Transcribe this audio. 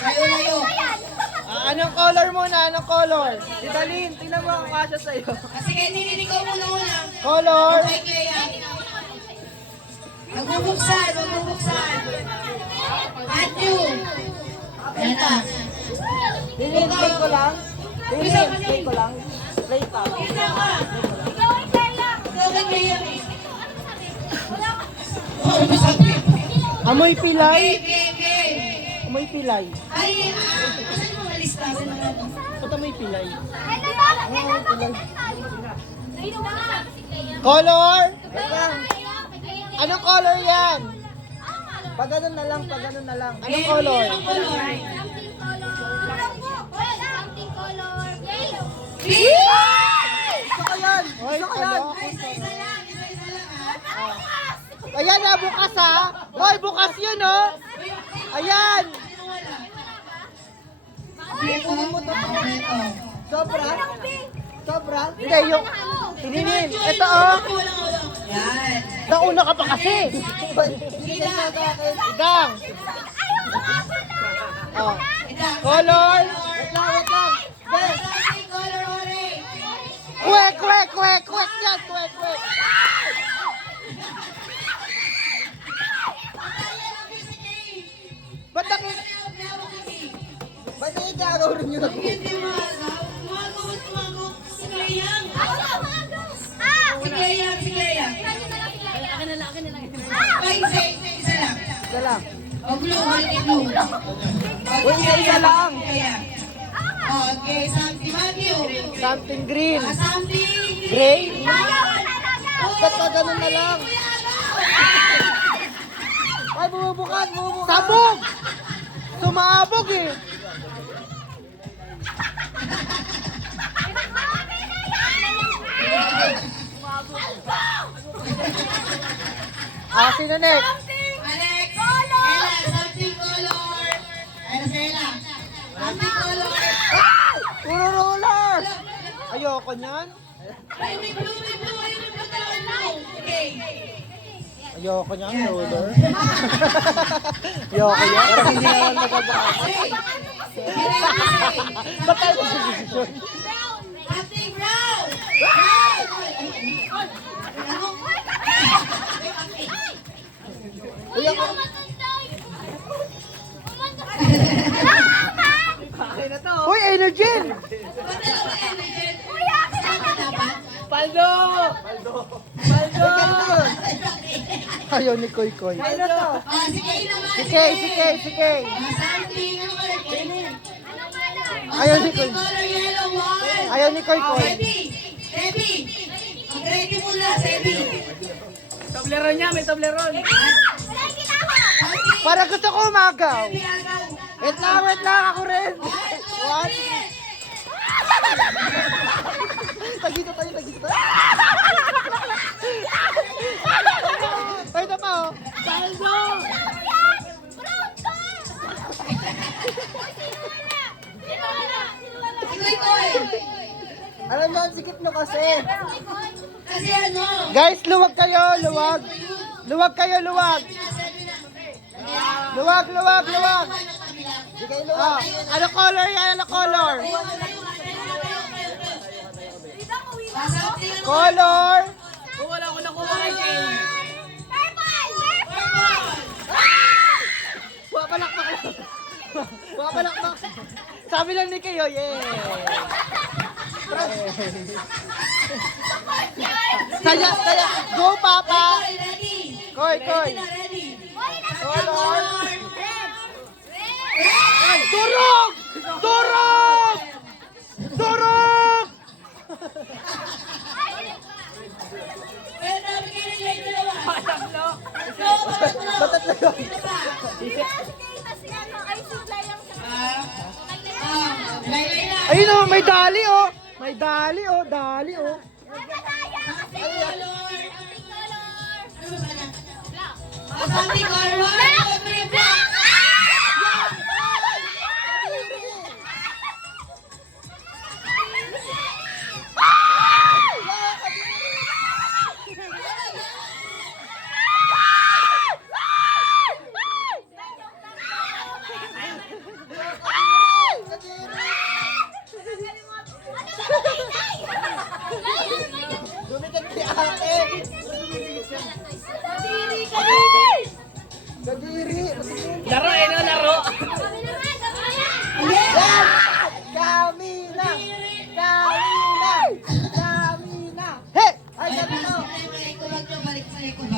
Layo. Anong color muna? Anong color? Si Dalin, tingnan mo ang kasya sa'yo. Sige, nililigaw mo muna. Color? Okay, Clea. Magbubuksan. Matthew. Yan na. Dalin, play ko lang. Dalin, play ko lang. Play ka. Isa ka. Ikaw kay Clea. Oh, masabi. Amoy pilay. Okay. Amoy pilay. Ay, saan mo malista? Ba't amoy pilay? Color? Anong color yan? Pag ganun na lang, pag ganun na lang. Anong color? Gusto ko yan! Gusto ko yan! Isa lang ha. Ayan na, bukas ha! Hoy, bukas yun oh! Ayan! Sobra? Sobra? Hindi, yung... Tininin. Ito oh! Yan. Nauna ka pa kasi! Igang! Oh. Color! Wait lang! Wait! Color orange. Kwek! Kwek yan! Kwek! Ba't nagagaw rin yun ako? Hindi Si Clea. Ay, isa lang. Isa lang. O, blue. Holiday blue. Uy, isa lang. Okay, something Matthew. Something green. Something. Gray? Ba't pa ganun na lang? Ay, bumubukas. Sabog! Sumabog eh. Sino next? Alex. Ella, something color. Ella. Something color. Puro roller! Ayoko niyan. Ay, may blue. Okay. Ayoko niyan, roller. Ayoko yan. Parang hindi naman magagawa. Ba't tayo magdesisyon? Something brown. Uy, ako. Uy, energy! Paldo! Ayaw ni Koy Koy. Si Kay. Something. Ayaw ni Koy. Color yellow, white. Ayaw ni Koy Koy. Ready. Mag-ready muna, Sebi. Tableron niya, may tableron. Para gusto ko umagaw. Wait lang, ako rin. What? Tagito tayo. Ay, ito pa oh. Paldo! Alam mo, ang sikip nyo kasi. Kasi ano? Guys, luwag kayo. Luwag kayo. Luwag. Di kayo luwag. Ano color yan? Ano color? Color! Wala ko nakuha kay Wapalakpak. Sabi lang ni kayo, yeah. Saya. Go, Papa. Koy. Color. Turog! Batat na yun. Ayun oh, may dali oh. Dali oh. Something color, 1, 2, 3, black. Kadiri. Laro eh, no? Laro. Yan! Kami na! Kami na! Kami na! Hey! Ay, sabi mo! Balik ko lang, balik sa likod.